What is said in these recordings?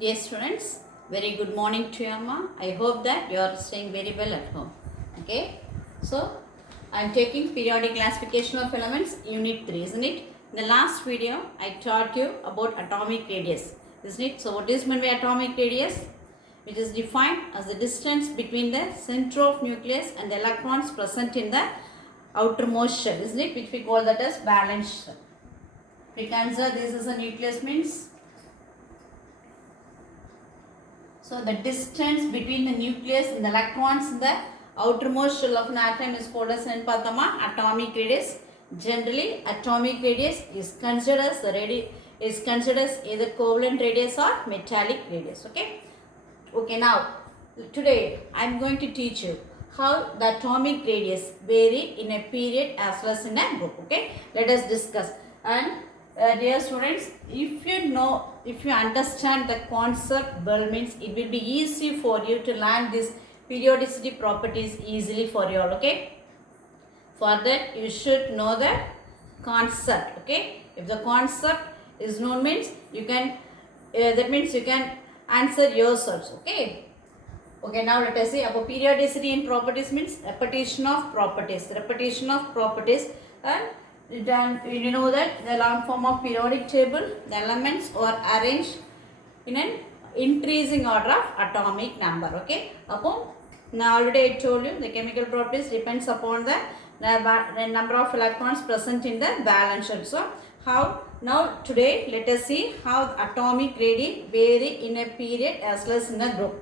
Dear students, very good morning to you, Amma. I hope that you are staying very well at home. Okay, so I am taking periodic classification of elements, unit 3, isn't it? In the last video, I taught you about atomic radius, isn't it? So, what is meant by atomic radius? It is defined as the distance between the center of nucleus and the electrons present in the outermost shell, isn't it? Which we call that as valence shell. We consider this as a nucleus means. So the distance between the nucleus and the electrons in the outermost shell of an atom is called as atomic radius. Generally, atomic radius is considered as either covalent radius or metallic radius. Okay. Now today I am going to teach you how the atomic radius vary in a period as well as in a group. Okay. Let us discuss. And dear students, if you understand the concept well, means it will be easy for you to learn this periodicity properties easily for you all. Okay, for that you should know the concept. Okay, if the concept is known, means you can that means you can answer yourselves. Okay, now let us see about periodicity in properties means repetition of properties and then you know that the long form of periodic table, the elements are arranged in an increasing order of atomic number. Okay, now already I told you the chemical properties depends upon the number of electrons present in the valence shell. So how now today let us see how atomic radii vary in a period as well as in a group.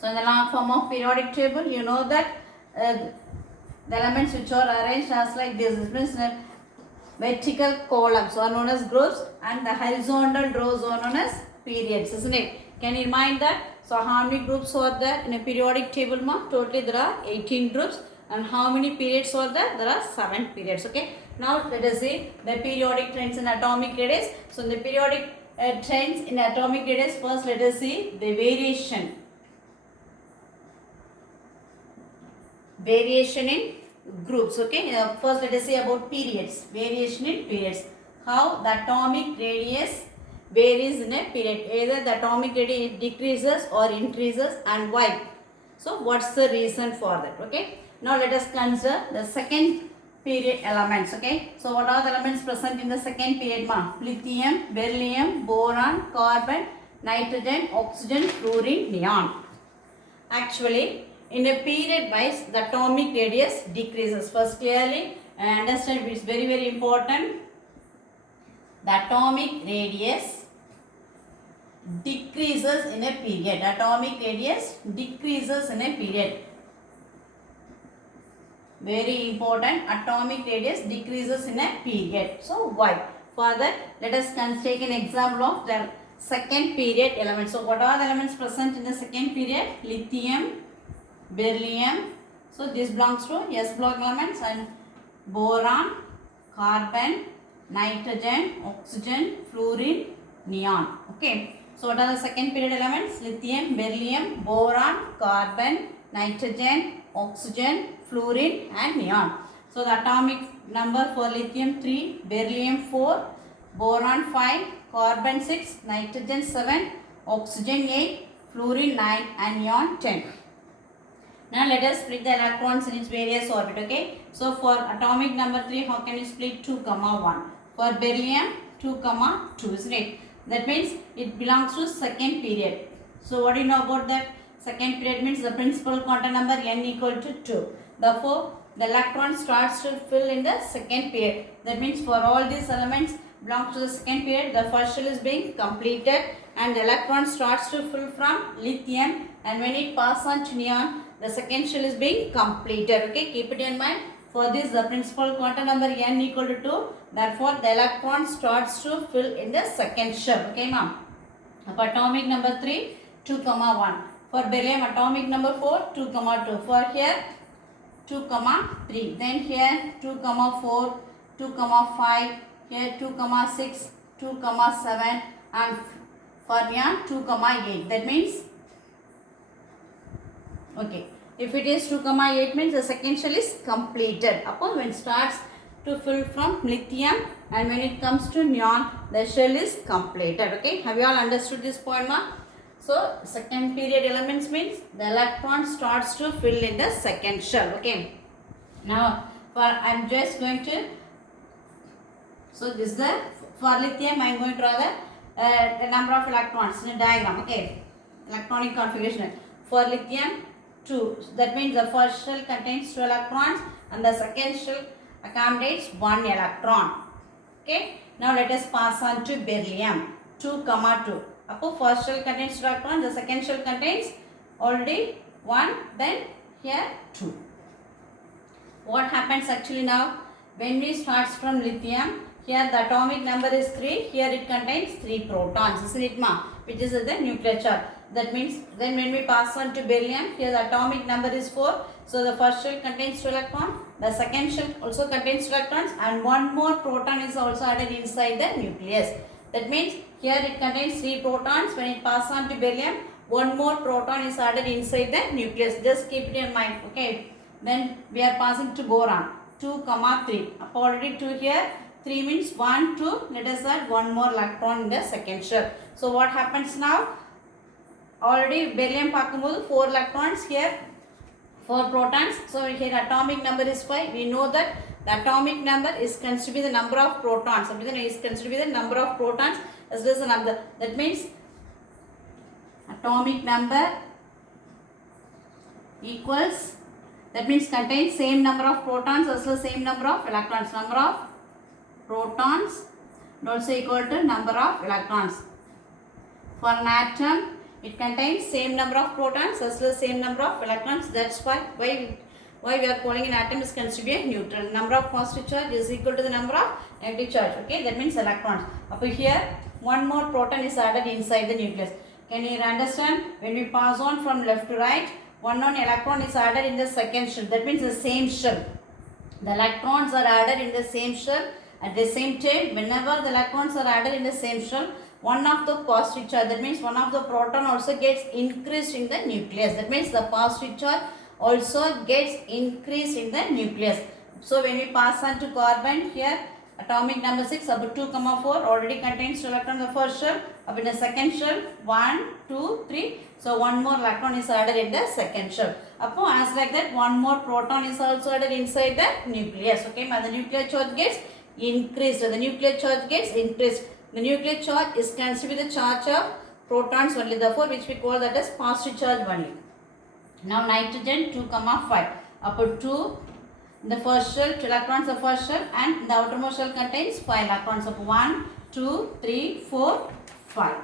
So in the long form of periodic table, you know that the elements which are arranged as like this means vertical columns are known as groups and the horizontal rows are known as periods, isn't it? Can you remind that? So how many groups are there in a periodic table? Totally there are 18 groups. And how many periods are there? There are 7 periods. Okay. Now let us see the periodic trends in atomic radius. So in the periodic trends in atomic radius, first let us see the variation in groups. Okay, first let us see about periods. Variation in periods. How the atomic radius varies in a period. Either the atomic radius decreases or increases, and why? So what's the reason for that? Okay, now let us consider the second period elements. Okay, so what are the elements present in the second period? Lithium, beryllium, boron, carbon, nitrogen, oxygen, fluorine, neon. Actually, in a period wise, the atomic radius decreases. First, clearly understand, it is very, very important. The atomic radius decreases in a period. Atomic radius decreases in a period. Very important. Atomic radius decreases in a period. So, why? For that, let us take an example of the second period elements. So, what are the elements present in the second period? Lithium, beryllium, so this belongs to S block elements, and boron, carbon, nitrogen, oxygen, fluorine, neon. Okay, so what are the second period elements? Lithium, beryllium, boron, carbon, nitrogen, oxygen, fluorine and neon. So the atomic number for lithium 3, beryllium 4, boron 5, carbon 6, nitrogen 7, oxygen 8, fluorine 9 and neon 10. Now let us split the electrons in its various orbit. Okay. So for atomic number 3, how can you split 2, 1? For beryllium 2, 2, isn't it? That means it belongs to second period. So what do you know about that? Second period means the principal quantum number n equal to 2. Therefore, the electron starts to fill in the second period. That means for all these elements belongs to the second period, the first shell is being completed and the electron starts to fill from lithium, and when it passes on to neon, the second shell is being completed. Okay, keep it in mind. For this, the principal quantum number n equal to 2. Therefore, the electron starts to fill in the second shell. Okay, ma'am. For atomic number 3, 2, 1. For beryllium, atomic number 4, 2, 2. For here, 2, 3. Then here, 2, 4, 2, 5. Here, 2, 6, 2, 7. And for neon, 2, 8. That means, okay, if it is 2, 8 means the second shell is completed. Upon when starts to fill from lithium, and when it comes to neon, the shell is completed. Okay, have you all understood this point, ma? So second period elements means the electron starts to fill in the second shell. Okay, now I'm just going to, so this is the, for lithium I am going to draw the number of electrons in a diagram. Okay, electronic configuration for lithium 2, so that means the first shell contains 2 electrons and the second shell accommodates 1 electron. Okay, now let us pass on to beryllium 2,2. Appo first shell contains 2 electrons, the second shell contains already 1, then here 2. What happens actually now, when we starts from lithium, here the atomic number is 3, here it contains 3 protons, isn't it, ma? Which is the nuclear charge. That means then when we pass on to beryllium, here the atomic number is 4, so the first shell contains 2 electrons, the second shell also contains 2 electrons, and one more proton is also added inside the nucleus. That means here it contains 3 protons. When it passes on to beryllium, one more proton is added inside the nucleus. Just keep it in mind. Okay, then we are passing to boron 2,3. Already 2 here, 3 means 1, 2. Let us add one more electron in the second shell. So what happens now? Already beryllium பார்க்கும்போது 4 electrons, here 4 protons. So here atomic number is 5. We know that the atomic number is considered to be the number of protons. Is considered to be the number of protons as well as the number. That means atomic number equals, that means contains same number of protons as well as same number of electrons. Number of protons also equal to number of electrons. For an atom, it contains same number of protons as well as same number of electrons. That's why we are calling an atom is considered to be a neutral. Number of positive charge is equal to the number of negative charge. Okay, that means electrons. Up here, one more proton is added inside the nucleus. Can you understand? When we pass on from left to right, one electron is added in the second shell. That means the same shell. The electrons are added in the same shell. At the same time, whenever the electrons are added in the same shell, one of the positive charge, that means one of the proton also gets increased in the nucleus. That means the positive charge also gets increased in the nucleus. So when we pass on to carbon, here atomic number 6 about 2,4 already contains 2 electrons in the first shell. Up in the second shell 1, 2, 3. So one more electron is added in the second shell. Appo as like that, one more proton is also added inside the nucleus. Okay, the nuclear charge gets increased. The nuclear charge gets increased. The nuclear charge is considered to be the charge of protons only, therefore which we call that as positive charge only. Now nitrogen 2,5. Upper 2 in the first shell, 2 electrons the first shell, and the outermost shell contains 5 electrons. Up 1, 2, 3, 4, 5.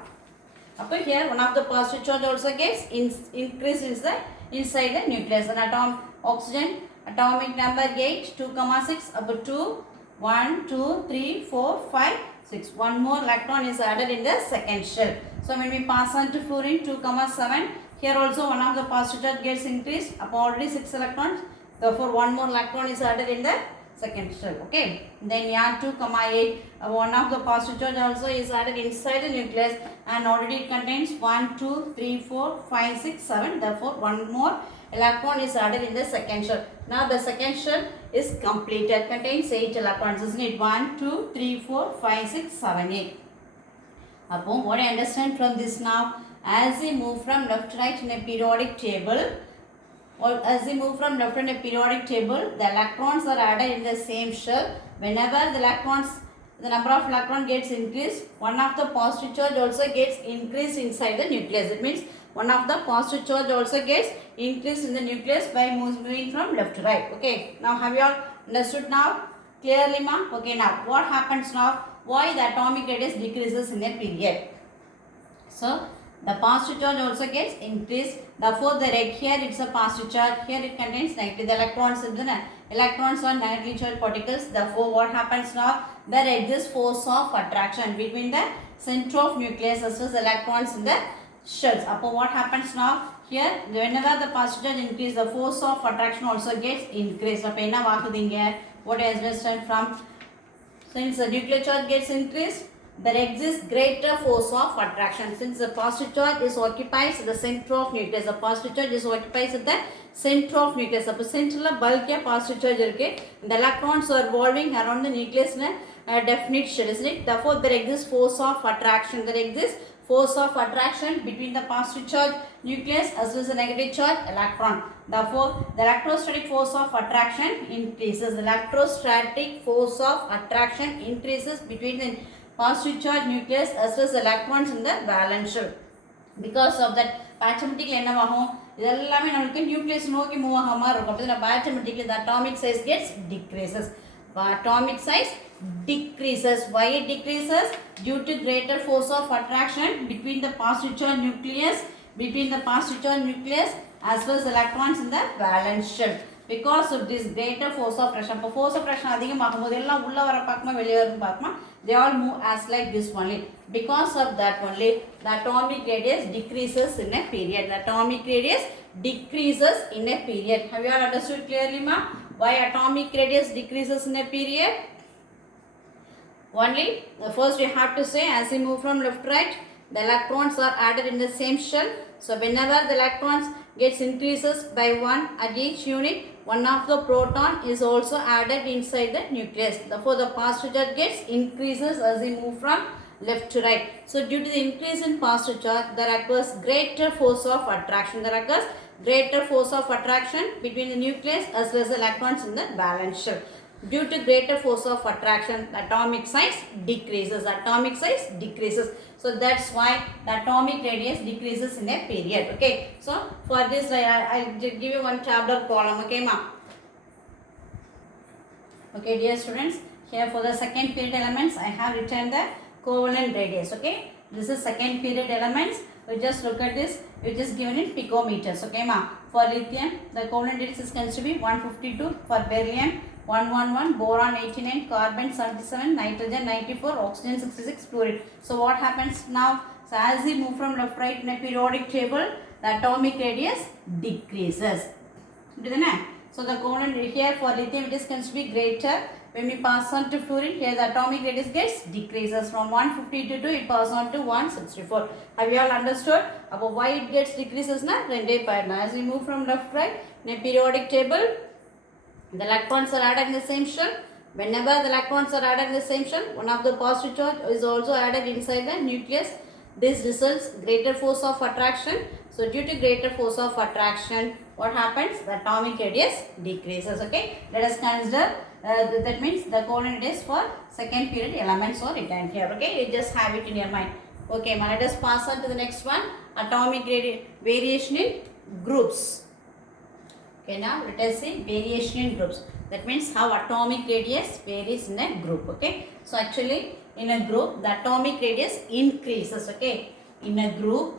Up here one of the positive charge also gets increased inside the nucleus. And oxygen atomic number 8, 2,6. Up 2, 1, 2, 3, 4, 5, 6. One more electron is added in the second shell. So when we pass on to fluorine 2,7, here also one of the positive charge gets increased. Up already 6 electrons. Therefore one more electron is added in the second shell. Okay. Then yarn 2,8, one of the positive charge also is added inside the nucleus, and already it contains 1, 2, 3, 4, 5, 6, 7. Therefore one more electron is added in the second shell. Now the second shell is completed, contains 8 electrons, isn't it? 1, 2, 3, 4, 5, 6, 7, 8. Upon what I understand from this now, as we move from left to right in a periodic table, or as we move from left in a periodic table, the electrons are added in the same shell. Whenever the number of electrons gets increased, one of the positive charge also gets increased inside the nucleus. It means one of the positive charge also gets increased in the nucleus by moving from left to right. Okay, now have you all understood now clearly, ma? Okay, now what happens now? Why the atomic radius decreases in a period? So the positive charge also gets increased. Therefore the red here it's a positive charge, here it contains negative. The electrons are negatively charged particles. Therefore what happens now? There exists force of attraction between the center of nucleus as well as electrons in the shells. Upon what happens now? Here whenever the positive charge increases, the force of attraction also gets increased. What I understand from, since the nuclear charge gets increased, there exists greater force of attraction. Since the positive charge is occupies the center of nucleus, the positive charge is occupies at the center of nucleus. Appo center la bulk positive charge irukku. The electrons are revolving around the nucleus definite shell, isn't it? Therefore, there exists force of attraction. There exists force of attraction between the positive charge nucleus as well as the negative charge electron. Therefore, the electrostatic force of attraction increases. The electrostatic force of attraction increases between the positive charge nucleus as well as electrons in the valence shell. Because of that, பேச்சமெட்டிக்கில் என்னவாகும், இதெல்லாமே நம்மளுக்கு nucleus நோக்கி move ஆக மாதிரி இருக்கும். அப்படி பேச்சமெட்டிக்கில் the atomic size gets decreases. Atomic size decreases. Why it decreases? Due to greater force of attraction between the positive charge nucleus, as well as electrons in the valence shell. Because of this greater force of pressure, இப்போ force of pressure அதிகமாகும் போது எல்லாம் உள்ள வர பார்க்குமா வெளியே வரும் பார்க்குமா, they all move as like this only. Because of that only, the atomic radius decreases in a period. The atomic radius decreases in a period. Have you all understood clearly, ma? Why atomic radius decreases in a period? Only, first you have to say, as we move from left to right, the electrons are added in the same shell. So whenever the electrons gets increases by 1 at each unit, one of the proton is also added inside the nucleus. Therefore, the positive charge gets increases as we move from left to right. So due to the increase in positive charge, there occurs greater force of attraction. There occurs greater force of attraction between the nucleus as well as the electrons in the valence shell. Due to greater force of attraction, the atomic size decreases. So that's why the atomic radius decreases in a period. Okay. So for this, I'll give you one tabular column. Okay, ma. Okay, dear students. Here for the second period elements, I have written the covalent radius. Okay. This is second period elements. We just look at this. It is given in picometers. Okay, ma. For lithium, the covalent radius is considered to be 152. For beryllium, 111, boron 89, carbon 77, nitrogen 94, oxygen 66, fluorine. So what happens now? So as we move from left to right in a periodic table, the atomic radius decreases. So the covalent here for lithium it is considered to be greater. When we pass on to fluorine, here the atomic radius gets decreases from 152 to it passes on to 164. Have you all understood about why it gets decreases now? As we move from left to right in a periodic table, the electrons are added in the same shell. Whenever the electrons are added in the same shell, one of the positive charge is also added inside the nucleus. This results greater force of attraction. So due to greater force of attraction, what happens? The atomic radius decreases. Okay. Let us consider that means the covalent radius for second period elements are written here. Okay. You just have it in your mind. Okay. Let us pass on to the next one. Atomic variation in groups. Okay, now let us see variation in groups. That means how atomic radius varies in a group. Okay, so actually in a group the atomic radius increases. Okay, in a group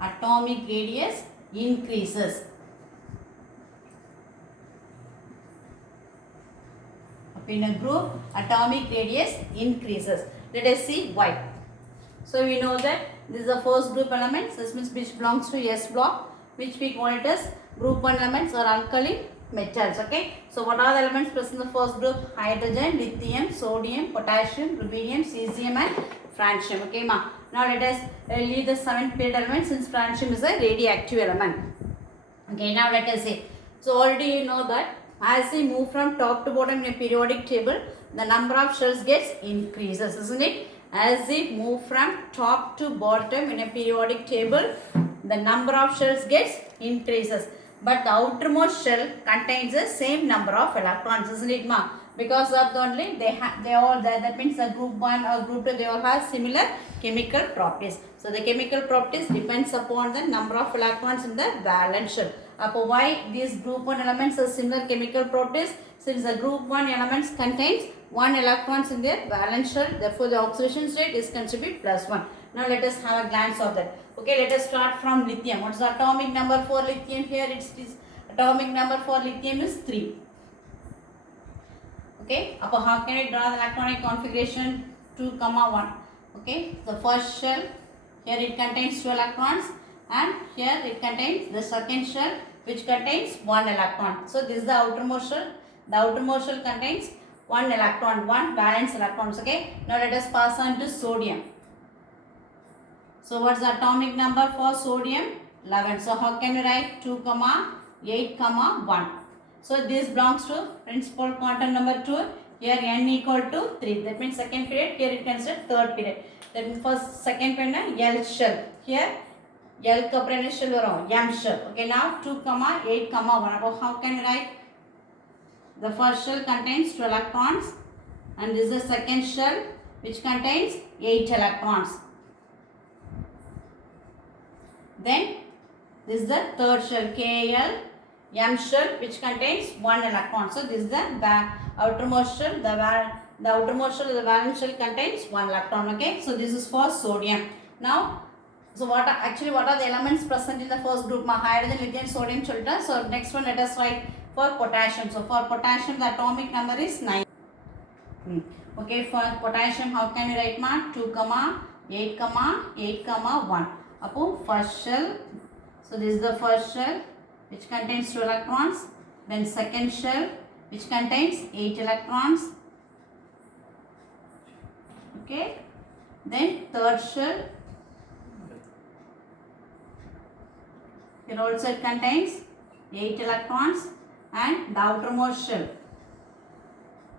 atomic radius increases. In a group atomic radius increases. Let us see why. So we know that this is the first group elements. This means which belongs to S block, which we call it as group 1 elements or alkali metals. Okay. So what are the elements present in the first group? Hydrogen, lithium, sodium, potassium, rubidium, cesium and francium. Okay, ma. Now let us leave the 7th period element since francium is a radioactive element. Okay. Now let us see. So already you know that as we move from top to bottom in a periodic table, the number of shells gets increases, isn't it? As we move from top to bottom in a periodic table, the number of shells gets increases. But the outermost shell contains the same number of electrons, isn't it, ma? Because of the only that means the group 1 or group 2 they all have similar chemical properties. So the chemical properties depends upon the number of electrons in the valence shell. Why these group 1 elements have similar chemical properties? Since the group 1 elements contains 1 electrons in their valence shell, therefore the oxidation state is considered +1. Now let us have a glance of that. Okay, let us start from lithium. What is the atomic number for lithium? Here it is atomic number for lithium is 3. Okay, how can we draw the electronic configuration? 2, 1. Okay, the first shell, here it contains 2 electrons and here it contains the second shell which contains 1 electron. So this is the outermost shell. The outermost shell contains 1 electron, 1 valence electrons. Okay, now let us pass on to sodium. So what's the atomic number for sodium? 11. So how can we write 2, 8, 1? So this belongs to principal quantum number 2. Here n equal to 3. That means second period. Here it consider third period. That means first second period L shell. Here L का shell varum M shell. Okay, now 2, 8, 1. About how can we write? The first shell contains 2 electrons and this is the second shell which contains 8 electrons. Then this is the third shell KL M shell which contains 1 electron. So this is the outermost shell. The outermost shell, the valence shell contains 1 electron. Okay, so this is for sodium. Now, so what are the elements present in the first group? Hydrogen, lithium, sodium, chilta. So next one let us write for potassium. So for potassium the atomic number is 9. Okay, for potassium how can we write 2, 8, 8, 1. Upon first shell. So this is the first shell which contains 2 electrons. Then second shell which contains 8 electrons. Okay. Then third shell. Here also it contains 8 electrons. And the outermost shell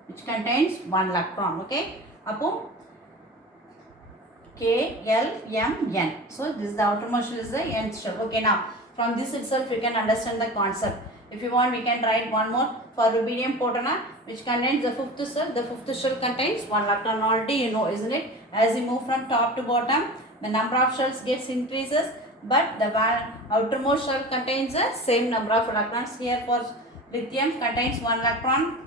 which contains 1 electron. Okay. Upon K, L, M, N. So this is the outermost shell is the nth shell. Okay, now from this itself you can understand the concept. If you want we can write one more for rubidium potena which contains the fifth shell. The fifth shell contains 1 electron already you know, isn't it? As you move from top to bottom the number of shells gets increases but the outermost shell contains the same number of electrons. Here for lithium contains 1 electron.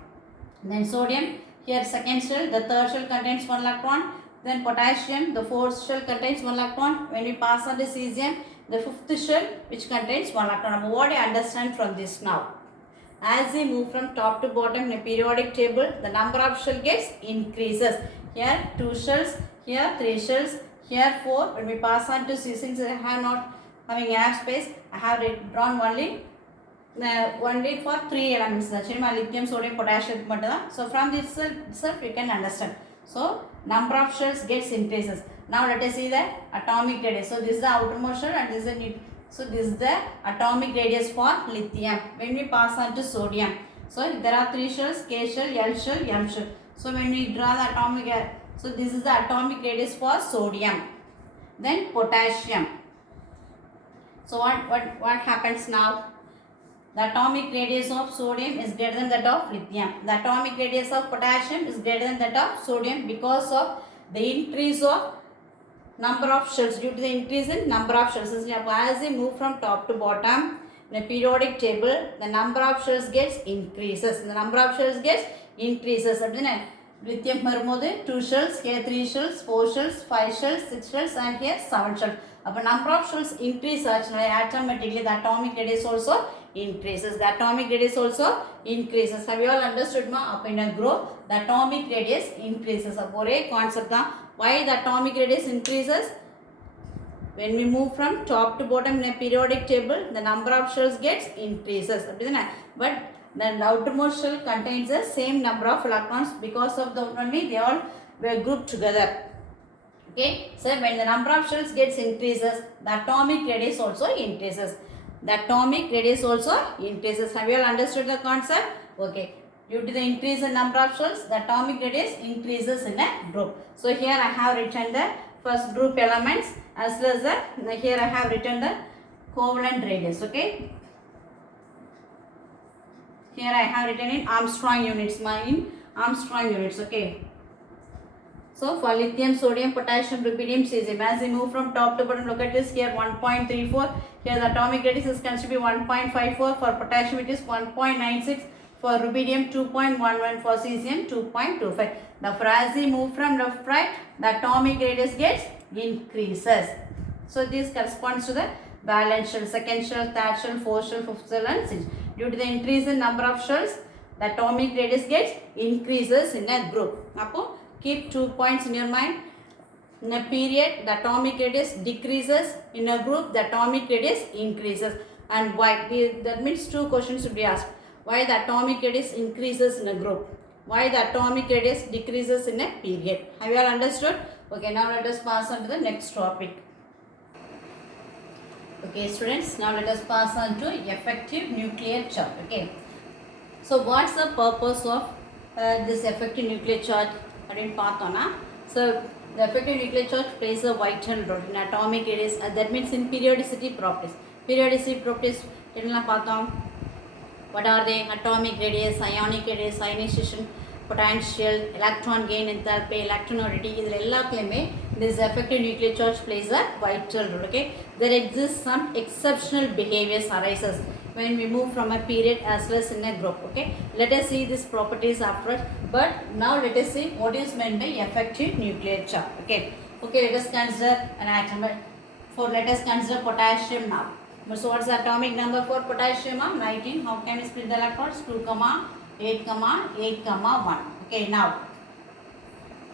Then sodium, here second shell, the third shell contains 1 electron. Then potassium, the fourth shell contains 1 electron. When we pass on the cesium, the fifth shell which contains 1 electron. What do you understand from this now? As we move from top to bottom in a periodic table, the number of shell gets increases. Here 2 shells, here 3 shells, here 4. When we pass on to cesium, since I have not having air space, I have drawn only for 3 elements. Lithium, sodium, potassium. So from this itself you can understand. So number of shells gets increases. Now let us see the atomic radius. So this is the outermost shell and this is the so this is the atomic radius for lithium. When we pass on to sodium, so there are 3 shells: K shell, L shell, M shell. So when we draw the atomic, so this is the atomic radius for sodium. Then potassium. So what happens now? The atomic radius of sodium is greater than that of lithium. The atomic radius of potassium is greater than that of sodium because of the increase of number of shells, due to the increase in number of shells. As we move from top to bottom in a periodic table, the number of shells gets increases. The number of shells gets increases. Lithium 2 shells, here 3 shells, 4 shells, 5 shells, 6 shells and here 7 shells. If number of shells increase automatically the atomic radius also increases. The atomic radius also increases. Have you all understood up in a group the atomic radius increases. Concept why the atomic radius increases? When we move from top to bottom in a periodic table, the number of shells gets increases. But the outermost shell contains the same number of electrons because of the only they all were grouped together. Okay, so when the number of shells gets increases, the atomic radius also increases. The atomic radius also increases. Have you all understood the concept? Okay. Due to the increase in number of shells, the atomic radius increases in a group. So here I have written the first group elements as well as the here I have written the covalent radius. Okay. Here I have written in Armstrong units. Okay. So for lithium, sodium, potassium, rubidium, cesium, as we move from top to bottom, look at this here 1.34. Here the atomic radius is considered to be 1.54. For potassium it is 1.96. For rubidium 2.11. For cesium 2.25. Therefore as we move from left to right, the atomic radius gets increases. So this corresponds to the valence shell, second shell, third shell, fourth shell, fifth shell and sixth. Due to the increase in number of shells, the atomic radius gets increases in a group. Keep 2 points in your mind. In a period, the atomic radius decreases. In a group, the atomic radius increases. And why? That means 2 questions should be asked. Why the atomic radius increases in a group? Why the atomic radius decreases in a period? Have you all understood? Okay, now let us pass on to the next topic. Okay, students, now let us pass on to effective nuclear charge. Okay. So what's the purpose of this effective nuclear charge அப்படின்னு பார்த்தோம்னா, so the effective nuclear charge plays a vital role in atomic radius, that means in periodicity properties. Periodicity properties என்னலாம் பார்த்தோம்? What are they? Atomic radius, ionic radius, ionization potential, electron gain enthalpy, electronarity, இதில் எல்லாத்துலேயுமே this effective nuclear charge plays a vital role. Okay, there exists some exceptional behaviors arises when we move from a period as well as in a group. Okay, let us see these properties afterwards, but now let us see what is meant by effective nuclear charge. Okay, let us consider an atom. Let us consider potassium now. So what's the atomic number for potassium? 19. How can we split the electrons? 2, 8, 8, 1. Okay, now,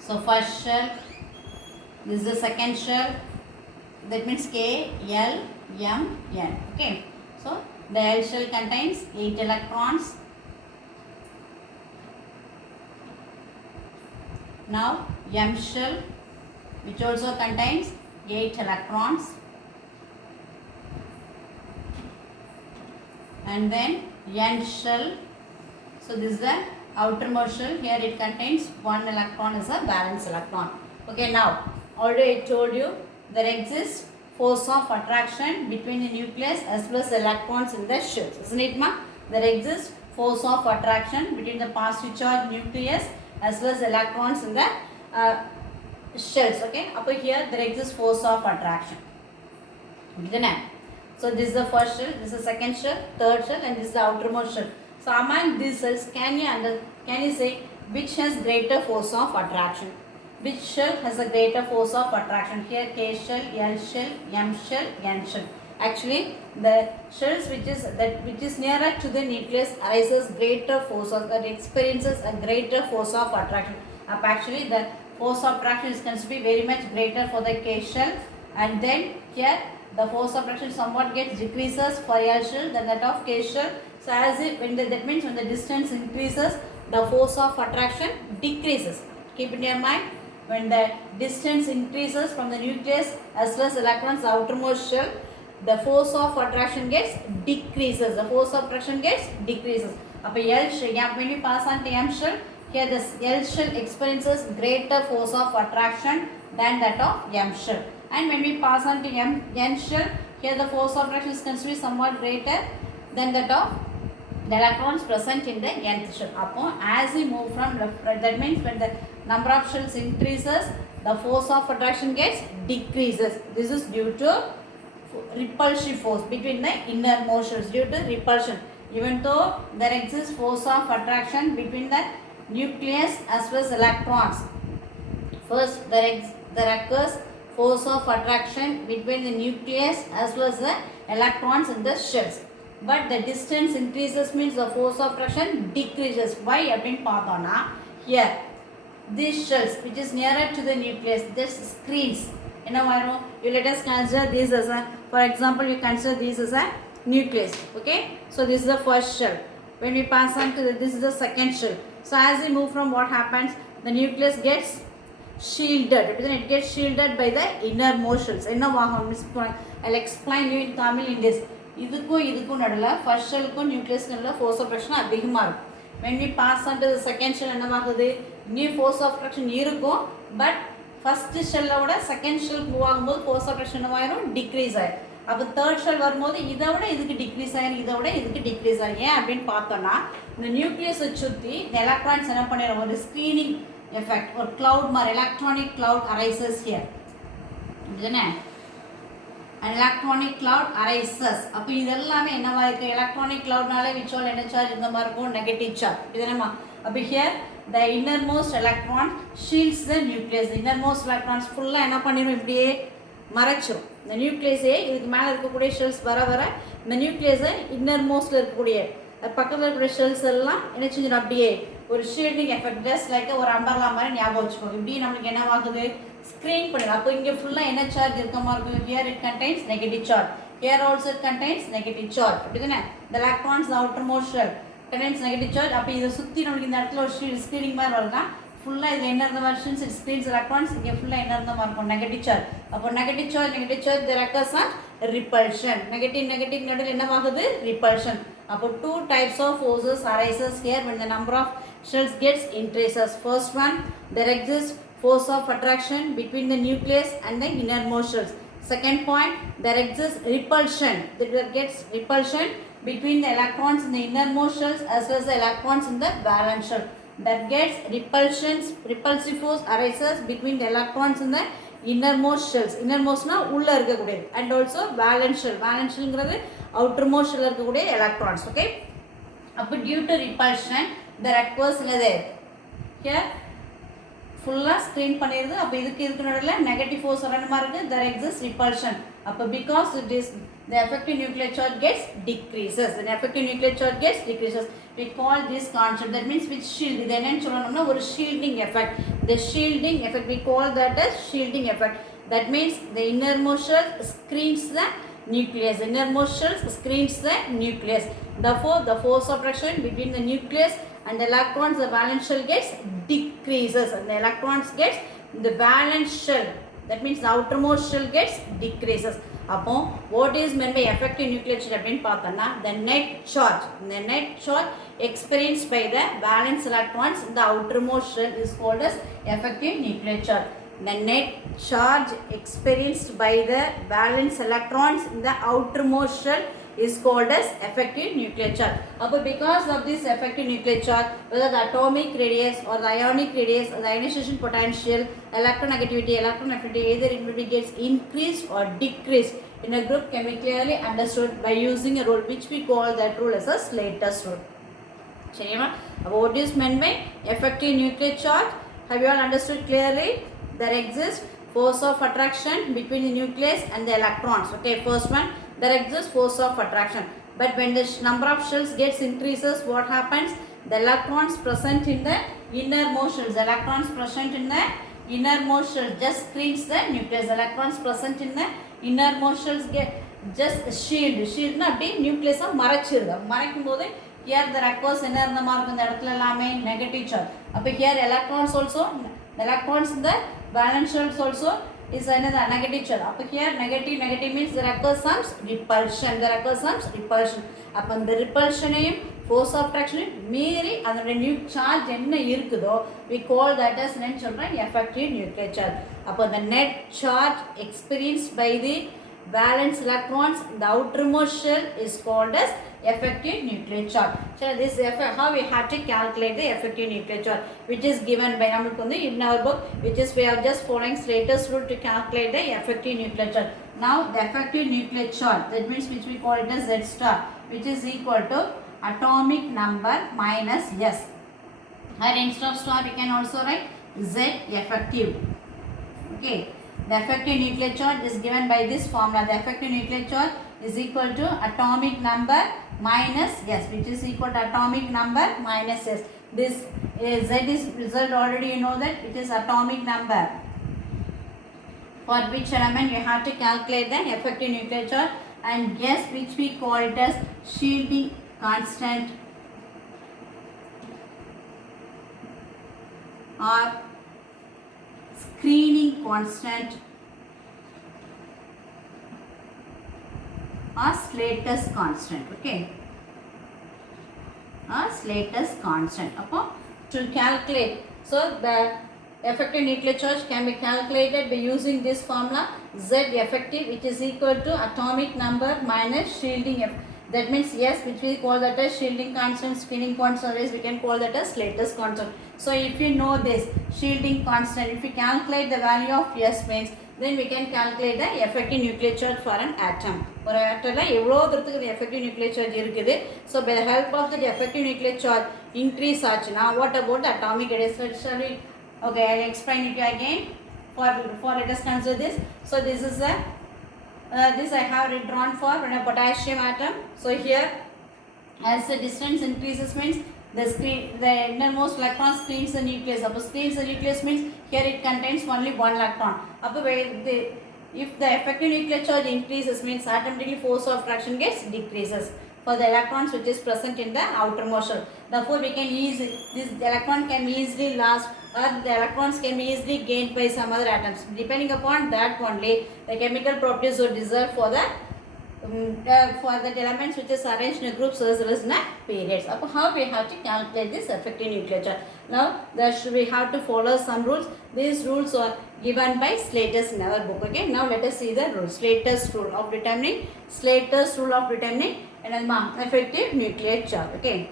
so first shell, this is the second shell, that means K, L, M, N. Okay, so the L shell contains 8 electrons. Now M shell, which also contains 8 electrons, and then N shell. So this is the outermost shell. Here it contains 1 electron as a valence electron. Okay, now already I told you there exists force of attraction between the nucleus as well as electrons in the shells, isn't it, ma? There exists force of attraction between the positive charge nucleus as well as electrons in the shells. Okay, up here there exists force of attraction. So this is the first shell, this is the second shell, third shell, and this is the outermost shell. So among these cells, can you say which has greater force of attraction? Which shell has a greater force of attraction? Here K shell, L shell, M shell, N shell. Actually, the shells which is nearer to the nucleus arises greater force of that experiences a greater force of attraction. Actually, the force of attraction is considered to be very much greater for the K shell, and then here the force of attraction somewhat gets decreases for L shell than that of K shell. So as it that means when the distance increases, the force of attraction decreases. Keep in your mind, when the distance increases from the nucleus as well as electrons, the outermost shell, the force of attraction gets decreases. The force of attraction gets decreases. L shell, when we pass on to M shell, here the L shell experiences greater force of attraction than that of M shell. And when we pass on to N shell, here the force of attraction is considered somewhat greater than that of the electrons present in the nth shell. As we move from left right, that means when the number of shells increases, the force of attraction gets decreases. This is due to repulsive force between the innermost shells, due to repulsion. Even though there exists force of attraction between the nucleus as well as electrons, first there occurs force of attraction between the nucleus as well as the electrons in the shells. But the distance increases means the force of attraction decreases. Why? Here these shells which is nearer to the nucleus, this screens, you let us consider this as a, for example, you consider this as a nucleus. Okay, so this is the first shell. When we pass on to this is the second shell. So as we move from, what happens, the nucleus gets shielded. It gets shielded by the innermost shells. I'll explain you in Tamil in this. இதுக்கும் நடுல first ஷெல்லுக்கும் நியூக்ளியஸ்க்கும் நடுல force of attraction அதிகமாக இருக்கும். when we pass on to the second shell என்னவாகுது, new force of attraction இருக்கும், but first ஷெல்லை விட second shell move ஆகும்போது ஃபோர்ஸ் ஆஃப் அட்ராக்ஷன் என்னவாயிரும், டிக்ரீஸ் ஆயிரும். அப்போ தேர்ட் ஷெல் வரும்போது இதை விட இதுக்கு டிக்ரீஸ் ஆயிரும், இதை விட இதுக்கு டிக்ரீஸ் ஆயிரும். ஏன் அப்படின்னு பார்த்தோன்னா, இந்த நியூக்ளியஸை சுற்றி இந்த எலக்ட்ரான்ஸ் என்ன பண்ணிடும், ஒரு ஸ்க்ரீனிங் எஃபெக்ட், ஒரு கிளவுட் மாதிரி எலக்ட்ரானிக் கிளவுட் அரைசஸ் ஹியர். இதுதானே electronic cloud arises. அப்போ இதெல்லாமே என்னவா இருக்கு, எலக்ட்ரானிக் கிளவுட்னால விச் ஆல் என்ன சார்ஜ் இந்த மாதிரி இருக்கும், நெகட்டிவ் சார்ஜ். இதுதானேம்மா. அப்போ here the innermost electron shields the nucleus. The innermost electrons ஃபுல்லாக என்ன பண்ணிடும், இப்படியே மறைச்சிடும். இந்த நியூக்ளியஸே இதுக்கு மேலே இருக்கக்கூடிய ஷெல்ஸ் வர வர இந்த நியூக்ளியஸை இன்னர்மோஸ்டில் இருக்கக்கூடிய பக்கத்தில் இருக்கக்கூடிய ஷெல்ஸ் எல்லாம் என்ன செஞ்சிடும், அப்படியே ஒரு ஷீல்டிங் எஃபெக்ட், ஜஸ்ட் லைக் ஒரு அம்பர்லா மாதிரி ஞாபகம் வச்சுக்கோங்க. இப்படி நம்மளுக்கு என்னவாகுது, ஸ்க்ரீன் பண்ணிடும். அப்போ இங்கே ஃபுல்லாக என்ன சார்ஜ் இருக்க மாதிரி இருக்கும், here it contains negative charge, here also it contains negative charge. அப்படி தானே, the electrons the outermost shell contains negative charge. அப்போ இதை சுற்றி நம்மளுக்கு இந்த இடத்துல ஒரு ஸ்க்ரீனிங் மாதிரி வருதுன்னா ஃபுல்லாக இதில் என்ன இருந்த வெர்ஷன்ஸ் இட் ஸ்க்ரீன்ஸ் எலக்ட்ரான்ஸ், இங்கே ஃபுல்லாக என்ன இருந்த மாதிரி இருக்கும், நெகட்டிவ் சார்ஜ். அப்போ negative charge there occurs a repulsion. Negative நடுவில் என்னவாகுது, repulsion. About two types of forces arises here when the number of shells gets increases. First one, there exists force of attraction between the nucleus and the innermost shells. Second point, there exists repulsion. There gets repulsion between the electrons in the innermost shells as well as the electrons in the valence shell. That gets repulsive force arises between the electrons in the innermost shells. Innermost na உள்ள இருக்கக்கூடியது and also valence shell. Valence shellங்கிறது outermost shell இருக்கக்கூடிய electrons. Okay. அப்போ due to repulsion there occurs என்னது here ஃபுல்லாக screen பண்ணிடுது. அப்போ இதுக்கு நடுவில் நெகட்டிவ் ஃபோர்ஸ் ரெண்டு மாதிரி இருக்குது. there exists repulsion. அப்போ because it is the effective nuclear charge gets decreases. The effective nuclear charge gets decreases. We call this concept, that means which shield. இது என்னன்னு சொல்லணும்னா ஒரு shielding effect. The shielding effect we call that as shielding effect. That means the innermost shell screens the nucleus. The innermost shell screens the nucleus. Therefore, the force of attraction between the nucleus and the electrons, the valence shell gets decreases, and the electrons gets the valence shell. That means the outermost shell gets decreases. Upon what is meant by effective nuclear charge அப்படின்னு பார்த்தோம்னா the net charge experienced by the valence electrons in the outermost shell is called as effective nuclear charge. The net charge experienced by the valence electrons in the outermost shell is called as effective nuclear charge. But because of this effective nuclear charge, whether the atomic radius or the ionic radius or the ionization potential, electronegativity, electronaffinity, either it gets increased or decreased in a group can be clearly understood by using a rule which we call that rule as a Slater's rule. What is meant by effective nuclear charge? Have you all understood clearly? There exists force of attraction between the nucleus and the electrons. Okay, first one, there exists force of attraction. But when the number of shells gets increases, what happens? The electrons present in the innermost shells. The electrons present in the innermost shells just screens the nucleus. The electrons present in the innermost shells get just shield. Shield na அப்படி nucleus மறைச்சிருது. மறைக்கும் போது here the occurs என்ன இருந்த மாதிரி இருக்கும் இந்த இடத்துல எல்லாமே negative charge. அப்போ here electrons also, the electrons in the valence shells also is another negative charge. Up here negative means there occurs some repulsion. Upon the repulsion force of attraction மீறி அதோட new charge என்ன இருக்குதோ we call that as என்ன சொல்றேன் effective nuclear charge. Upon the net charge experienced by the valence electrons in the outermost shell is called as effective nuclear charge. So this how we have to calculate the effective nuclear charge, which is given by namakku in our book, which is we are just following Slater's rule to calculate the effective nuclear charge. Now the effective nuclear charge, that means which we call it as Z star, which is equal to atomic number minus S. And instead of star we can also write Z effective. Okay, the effective nuclear charge is given by this formula. The effective nuclear charge is equal to atomic number minus S, which is equal to atomic number minus S. This Z is result already you know that it is atomic number for which element you have to calculate the effective nuclear charge, and S which we call it as shielding constant or screening constant or Slater's constant. Okay, or Slater's constant. Upon to calculate, so the effective nuclear charge can be calculated by using this formula Z effective, which is equal to atomic number minus shielding effect. That means yes, which we call that as shielding constant, screening constant, we can call that as Slater's constant. So if you know this shielding constant, if we calculate the value of S means, then we can calculate the effective nuclear charge for an atom. For an atom எவ்வளோ தூரத்துக்கு effective nuclear charge இருக்குது. So by the help of the effective nuclear charge increase ஆச்சுனா, what about the atomic radius? Shall we? Okay, I'll explain it again. For let us consider this. So this is a this I have drawn for a potassium atom. So here, as the distance increases means the innermost electron screens the nucleus. Suppose screens the nucleus means here it contains only one electron. If the effective nuclear charge increases means automatically force of attraction gets decreases for the electrons which is present in the outermost shell. Therefore, we can this electron can be easily lost, or the electrons can be easily gained by some other atoms. Depending upon that only, the chemical properties would deserve for the for the elements which is arranged in groups as well as in periods. So how we have to calculate this effective nuclear charge? Now we have to follow some rules. These rules are given by Slater's in our book. Okay. Now let us see the rules. Slater's rule of determining an effective nuclear charge. Okay.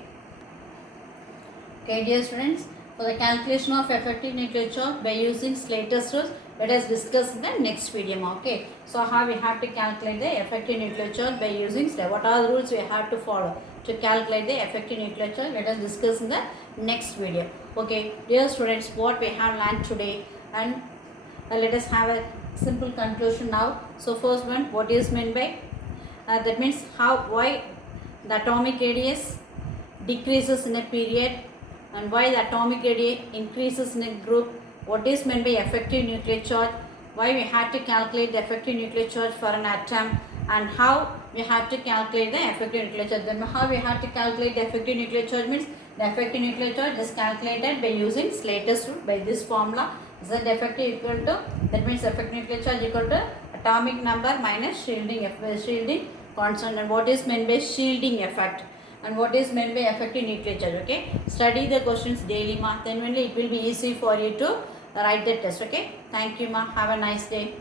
Okay, dear students. For the calculation of effective nuclear charge by using Slater's rules, let us discuss in the next video. Okay. So how we have to calculate the effective nuclear charge by using what are the rules we have to follow to calculate the effective nuclear charge? Let us discuss in the next video. Okay, dear students, what we have learned today, and let us have a simple conclusion now. So first one, what is meant by that means why the atomic radius decreases in a period and why the atomic radius increases in a group. What is meant by effective nuclear charge, why we have to calculate the effective nuclear charge for an atom, and how we have to calculate the effective nuclear charge. Then how we have to calculate the effective nuclear charge means the effective nuclear charge is calculated by using Slater's rule by this formula. Z effective equal to, that means effective nuclear charge equal to atomic number minus shielding constant. And what is meant by shielding effect, and what is meant by effective nuclear charge. Okay, study the questions daily, ma, then only it will be easy for you to write the test. Okay, thank you, ma, have a nice day.